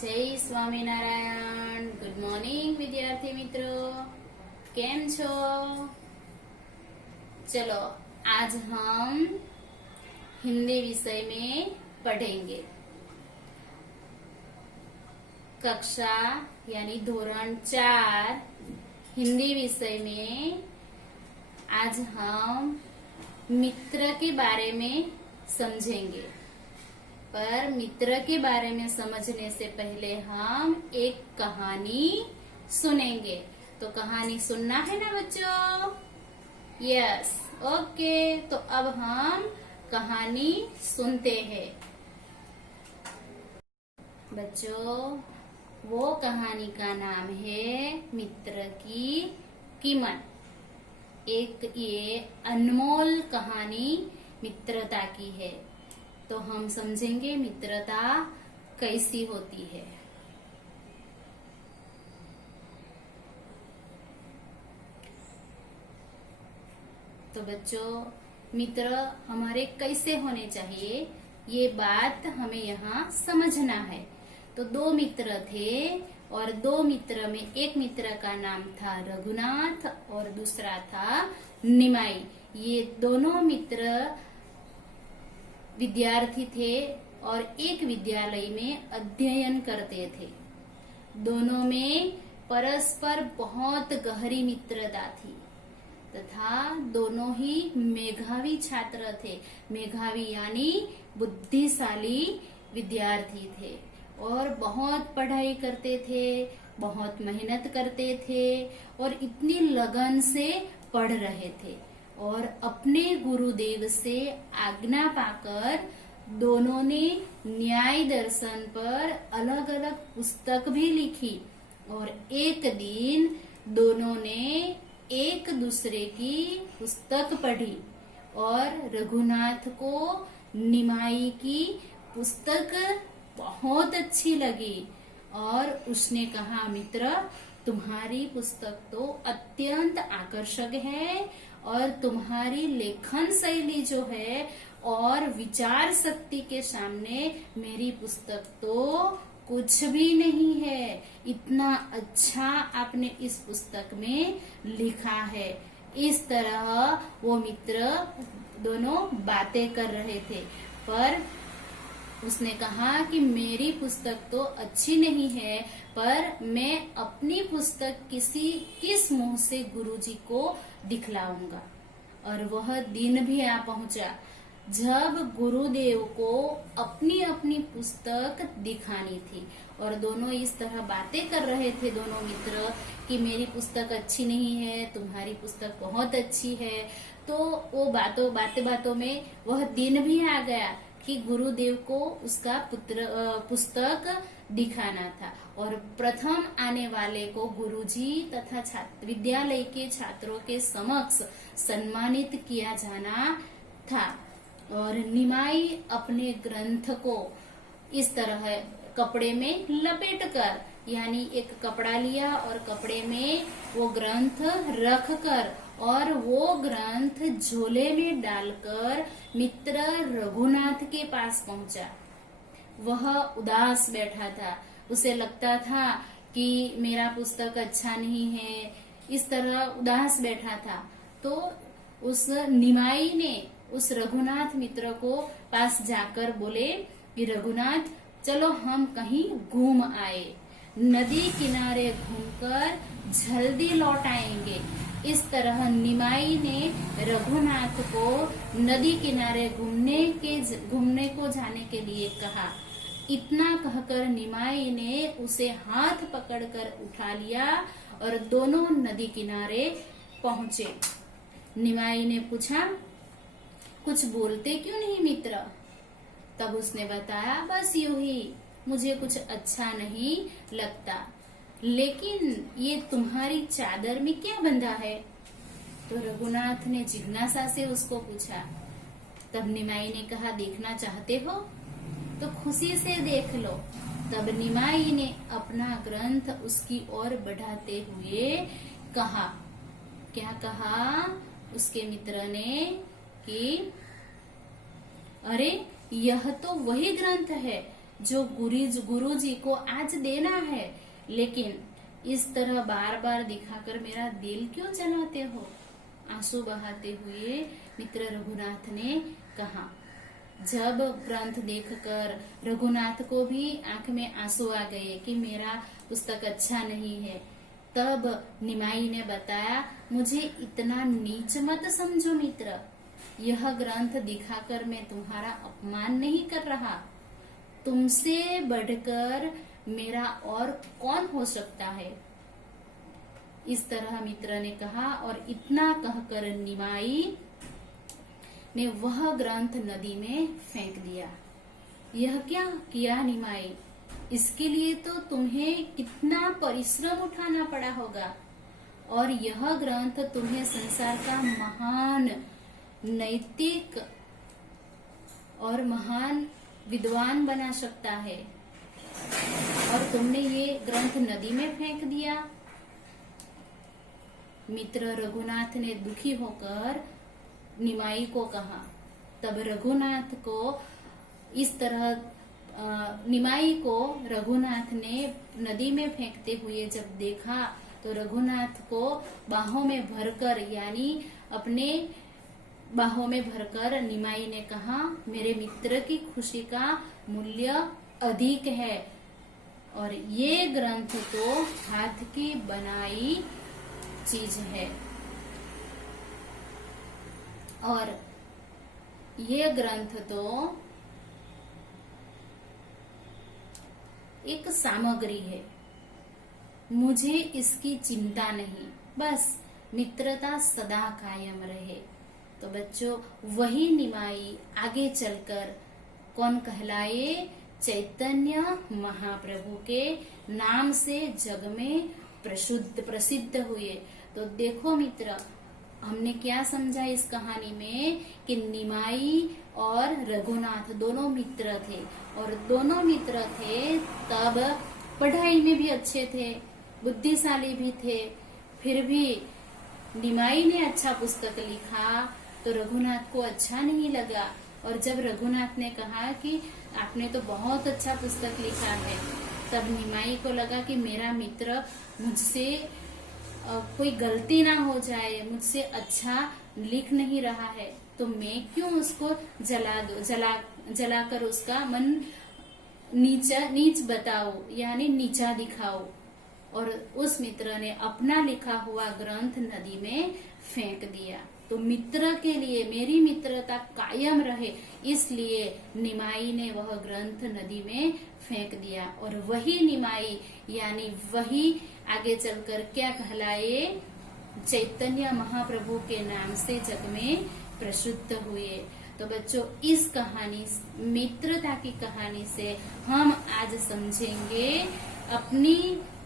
જય Swaminarayan. Good morning વિદ્યાર્થી મિત્રો, કેમ છો? चलो आज हम हिंदी विषय में पढ़ेंगे. कक्षा यानी धोरण 4 हिंदी विषय में आज हम मित्र के बारे में समझेंगे. पर मित्र के बारे में समझने से पहले हम एक कहानी सुनेंगे. तो कहानी सुनना है ना बच्चों? Yes, okay. तो अब हम कहानी सुनते हैं. बच्चों, वो कहानी का नाम है मित्र की कीमत. एक ये अनमोल कहानी मित्रता की है. तो हम समझेंगे मित्रता कैसी होती है. तो बच्चों, मित्र हमारे कैसे होने चाहिए ये बात हमें यहाँ समझना है. तो दो मित्र थे और दो मित्र में एक मित्र का नाम था रघुनाथ और दूसरा था निमाई. ये दोनों मित्र विद्यार्थी थे और एक विद्यालय में अध्ययन करते थे. दोनों में परस्पर बहुत गहरी मित्रता थी तथा दोनों ही मेधावी छात्र थे. मेधावी यानी बुद्धिशाली विद्यार्थी थे और बहुत पढ़ाई करते थे, बहुत मेहनत करते थे और इतनी लगन से पढ़ रहे थे. और अपने गुरुदेव से आज्ञा पाकर दोनों ने न्याय दर्शन पर अलग अलग पुस्तक भी लिखी. और एक दिन दोनों ने एक दूसरे की पुस्तक पढ़ी और रघुनाथ को निमाई की पुस्तक बहुत अच्छी लगी और उसने कहा, मित्र तुम्हारी पुस्तक तो अत्यंत आकर्षक है और तुम्हारी लेखन शैली जो है और विचार शक्ति के सामने मेरी पुस्तक तो कुछ भी नहीं है. इतना अच्छा आपने इस पुस्तक में लिखा है. इस तरह वो मित्र दोनों बातें कर रहे थे. पर उसने कहा कि मेरी पुस्तक तो अच्छी नहीं है, पर मैं अपनी पुस्तक किस मुंह से गुरुजी को दिखलाऊंगा. और वह दिन भी आ पहुंचा जब गुरुदेव को अपनी अपनी पुस्तक दिखानी थी. और दोनों इस तरह बातें कर रहे थे दोनों मित्र कि मेरी पुस्तक अच्छी नहीं है, तुम्हारी पुस्तक बहुत अच्छी है. तो वो बातों में वह दिन भी आ गया कि गुरुदेव को उसका पुस्तक दिखाना था. और प्रथम आने वाले को गुरुजी तथा विद्यालय के छात्रों के समक्ष सम्मानित किया जाना था. और निमाई अपने ग्रंथ को इस तरह कपड़े में लपेटकर, यानी एक कपड़ा लिया और कपड़े में वो ग्रंथ रखकर और वो ग्रंथ झोले में डालकर मित्र रघुनाथ के पास पहुंचा. वह उदास बैठा था. उसे लगता था कि मेरा पुस्तक अच्छा नहीं है. इस तरह उदास बैठा था. तो उस निमाई ने उस रघुनाथ मित्र को पास जाकर बोले कि रघुनाथ चलो हम कहीं घूम आए, नदी किनारे घूमकर जल्दी लौट आएंगे. इस तरह निमाई ने रघुनाथ को नदी किनारे घूमने को जाने के लिए कहा. इतना कहकर निमाई ने उसे हाथ पकड़कर उठा लिया और दोनों नदी किनारे पहुंचे. निमाई ने पूछा, कुछ बोलते क्यों नहीं मित्र? तब उसने बताया, बस यूं ही, मुझे कुछ अच्छा नहीं लगता. लेकिन ये तुम्हारी चादर में क्या बंधा है? तो रघुनाथ ने जिज्ञासा से उसको पूछा. तब निमाई ने कहा, देखना चाहते हो तो खुशी से देख लो. तब निमाई ने अपना ग्रंथ उसकी ओर बढ़ाते हुए कहा, क्या कहा उसके मित्र ने कि अरे यह तो वही ग्रंथ है जो गुरु जी को आज देना है, लेकिन इस तरह बार बार दिखाकर मेरा दिल क्यों जलाते हो? आंसू बहाते हुए मित्र रघुनाथ ने कहा। जब ग्रंथ देखकर रघुनाथ को भी आंख में आंसू आ गए कि मेरा पुस्तक अच्छा नहीं है, तब निमाई ने बताया, मुझे इतना नीच मत समझो मित्र, यह ग्रंथ दिखाकर मैं तुम्हारा अपमान नहीं कर रहा। तुमसे बढ़कर मेरा और कौन हो सकता है? इस तरह मित्र ने कहा और इतना कहकर निमाई ने वह ग्रंथ नदी में फेंक दिया। यह क्या किया निमाई? इसके लिए तो तुम्हें कितना परिश्रम उठाना पड़ा होगा, और यह ग्रंथ तुम्हें संसार का महान नैतिक और महान विद्वान बना सकता है, और तुमने ये ग्रंथ नदी में फेंक दिया। मित्र रघुनाथ ने दुखी होकर निमाई को कहा। तब रघुनाथ को इस तरह निमाई को रघुनाथ ने नदी में फेंकते हुए जब देखा तो रघुनाथ को बाहों में भरकर, यानी अपने बाहों में भरकर निमाई ने कहा, मेरे मित्र की खुशी का मूल्य अधिक है, और ये ग्रंथ तो हाथ की बनाई चीज है, और ये ग्रंथ तो एक सामग्री है, मुझे इसकी चिंता नहीं, बस मित्रता सदा कायम रहे। तो बच्चों, वही निमाई आगे चलकर कौन कहलाए? चैतन्य महाप्रभु के नाम से जग में प्रसिद्ध हुए। तो देखो मित्र, हमने क्या समझा इस कहानी में कि निमाई और रघुनाथ दोनों मित्र थे, और दोनों मित्र थे तब पढ़ाई में भी अच्छे थे, बुद्धिशाली भी थे। फिर भी निमाई ने अच्छा पुस्तक लिखा तो रघुनाथ को अच्छा नहीं लगा, और जब रघुनाथ ने कहा कि आपने तो बहुत अच्छा पुस्तक लिखा है, तब निमाई को लगा कि मेरा मित्र मुझसे कोई गलती ना हो जाए, मुझसे अच्छा लिख नहीं रहा है, तो मैं क्यों उसको जलाकर उसका मन नीच बताओ, यानी नीचा दिखाओ। और उस मित्र ने अपना लिखा हुआ ग्रंथ नदी में फेंक दिया। तो मित्र के लिए, मेरी मित्रता कायम रहे, इसलिए निमाई ने वह ग्रंथ नदी में फेंक दिया, और वही निमाई यानी वही आगे चलकर क्या कहलाए? चैतन्य महाप्रभु के नाम से जग में प्रसिद्ध हुए। तो बच्चों, इस कहानी, मित्रता की कहानी से हम आज समझेंगे, अपनी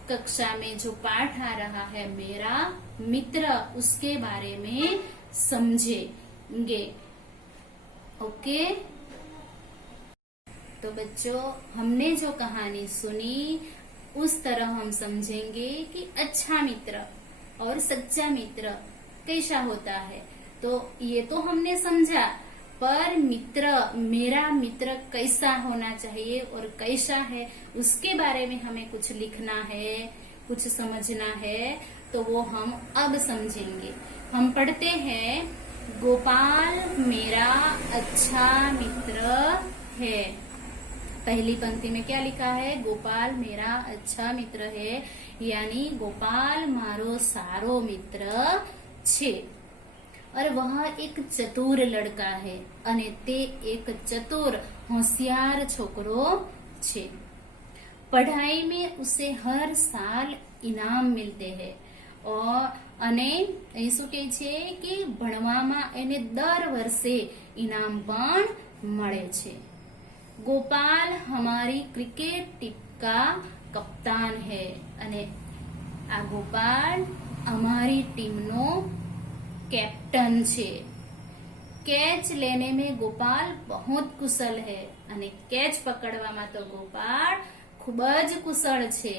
कक्षा में जो पाठ आ रहा है मेरा मित्र, उसके बारे में समझेंगे। ओके, तो बच्चों, हमने जो कहानी सुनी उस तरह हम समझेंगे कि अच्छा मित्र और सच्चा मित्र कैसा होता है। तो ये तो हमने समझा, पर मित्र, मेरा मित्र कैसा होना चाहिए और कैसा है, उसके बारे में हमें कुछ लिखना है, कुछ समझना है, तो वो हम अब समझेंगे। हम पढ़ते हैं, गोपाल मेरा अच्छा मित्र है। पहली पंक्ति में क्या लिखा है? गोपाल मेरा अच्छा मित्र है, यानी गोपाल मारो सारो मित्र छे। और वह एक चतुर लड़का है, અને તે एक चतुर होशियार छोकरो छे। पढ़ाई में उसे हर साल इनाम मिलते हैं, और અને એ શું કહે છે કે ભણવામાં એને દર વર્ષે ઇનામ પણ મળે છે। गोपाल हमारी क्रिकेट टीम का कप्तान है, અને આ गोपाल हमारी टीमનો कैप्टन छे। कैच लेने में गोपाल बहुत कुशल है, અને कैच पकड़वामां तो गोपाल खूब ज कुशल छे।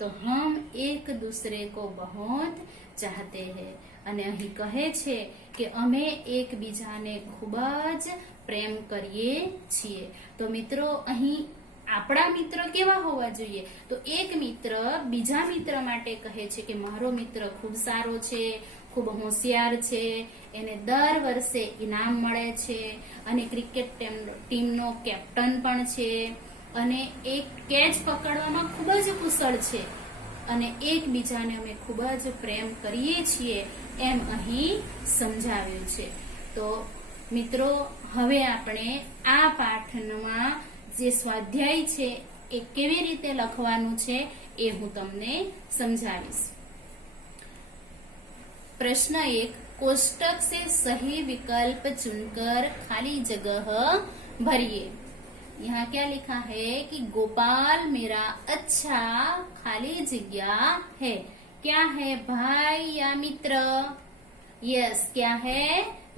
तो हम एक दूसरे को बहुत चाहते हैं, અને અહીં કહે છે કે અમે એકબીજાને ખૂબ જ પ્રેમ કરીએ છીએ। તો મિત્રો, અહીં આપણા મિત્ર કેવા હોવા જોઈએ? તો એક મિત્ર બીજા મિત્ર માટે કહે છે કે મારો મિત્ર ખૂબ સારો છે, ખૂબ હોશિયાર છે, એને દર વર્ષે ઇનામ મળે છે અને ક્રિકેટ ટીમનો કેપ્ટન પણ છે અને એક કેચ પકડવામાં ખૂબ જ કુશળ છે અને એકબીજાને અમે ખૂબ જ પ્રેમ કરીએ છીએ એમ અહીં સમજાવ્યું છે. તો મિત્રો, હવે આપણે આ પાઠમાં જે સ્વાધ્યાય છે એ કેવી રીતે લખવાનું છે એ હું તમને સમજાવીશ. प्रश्न 1, कोष्टक से सही विकल्प चुनकर खाली जगह भरिए. यहाँ क्या लिखा है कि गोपाल मेरा अच्छा खाली जगह है. क्या है, भाई या मित्र? यस, क्या है,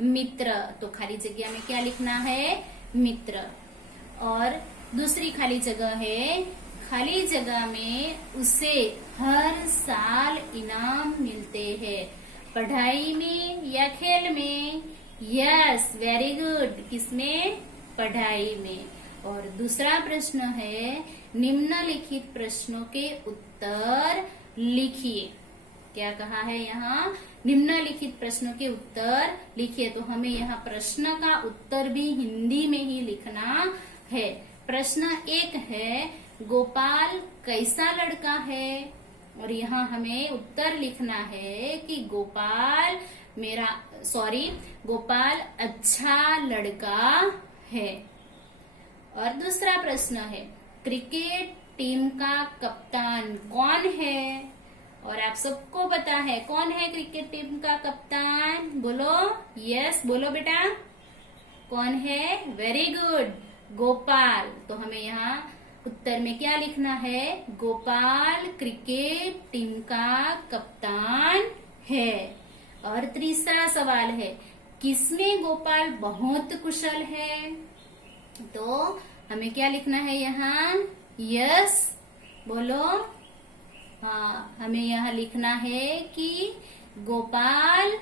मित्र. तो खाली जगह में क्या लिखना है, मित्र. और दूसरी खाली जगह है, खाली जगह में उसे हर साल इनाम मिलते हैं. पढ़ाई में या खेल में? Yes, very good. किसमें? पढ़ाई में. और दूसरा प्रश्न है, निम्नलिखित प्रश्नों के उत्तर लिखिए. क्या कहा है यहाँ? निम्नलिखित प्रश्नों के उत्तर लिखिए. तो हमें यहाँ प्रश्न का उत्तर भी हिंदी में ही लिखना है. प्रश्न 1 है, गोपाल कैसा लड़का है? और यहाँ हमें उत्तर लिखना है कि गोपाल अच्छा लड़का है. और दूसरा प्रश्न है, क्रिकेट टीम का कप्तान कौन है? और आप सबको पता है कौन है क्रिकेट टीम का कप्तान? बोलो. यस, बोलो बेटा. कौन है? Very good, Gopal. तो हमें यहाँ उत्तर में क्या लिखना है? गोपाल क्रिकेट टीम का कप्तान है. और तीसरा सवाल है, किसमें गोपाल बहुत कुशल है? तो हमें क्या लिखना है यहाँ? यस, बोलो. हाँ, हमें यहाँ लिखना है कि गोपाल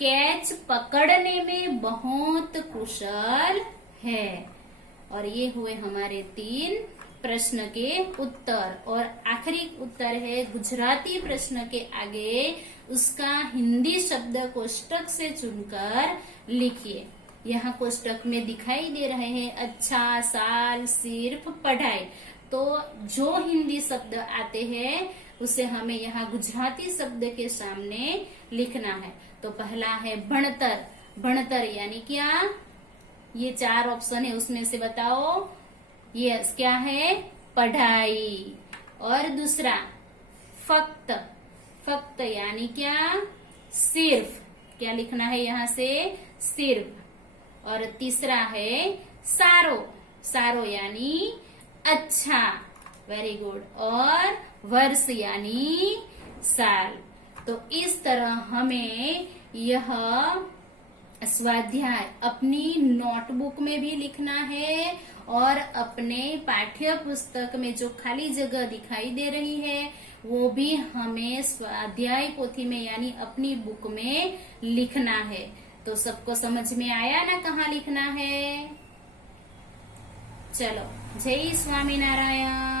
कैच पकड़ने में बहुत कुशल है. और ये हुए हमारे 3 प्रश्न के उत्तर. और आखिरी उत्तर है गुजराती प्रश्न के आगे उसका हिंदी शब्द कोष्टक से चुनकर लिखिए. यहाँ कोष्टक में दिखाई दे रहे हैं अच्छा, साल, सिर्फ, पढ़ाई. तो जो हिंदी शब्द आते हैं उसे हमें यहाँ गुजराती शब्द के सामने लिखना है. तो पहला है भणतर. भणतर यानी क्या? ये 4 ऑप्शन है, उसमें से बताओ. यस, क्या है? पढ़ाई. और दूसरा फक्त. फक्त यानी क्या? सिर्फ. क्या लिखना है यहाँ से? सिर्फ. और तीसरा है सारो. सारो यानी अच्छा. Very good. और वर्ष यानी साल. तो इस तरह हमें यह स्वाध्याय अपनी नोटबुक में भी लिखना है और अपने पाठ्य पुस्तक में जो खाली जगह दिखाई दे रही है वो भी हमें स्वाध्याय पोथी में यानी अपनी बुक में लिखना है. तो सबको समझ में आया ना कहाँ लिखना है? चलो, जय स्वामीनारायण.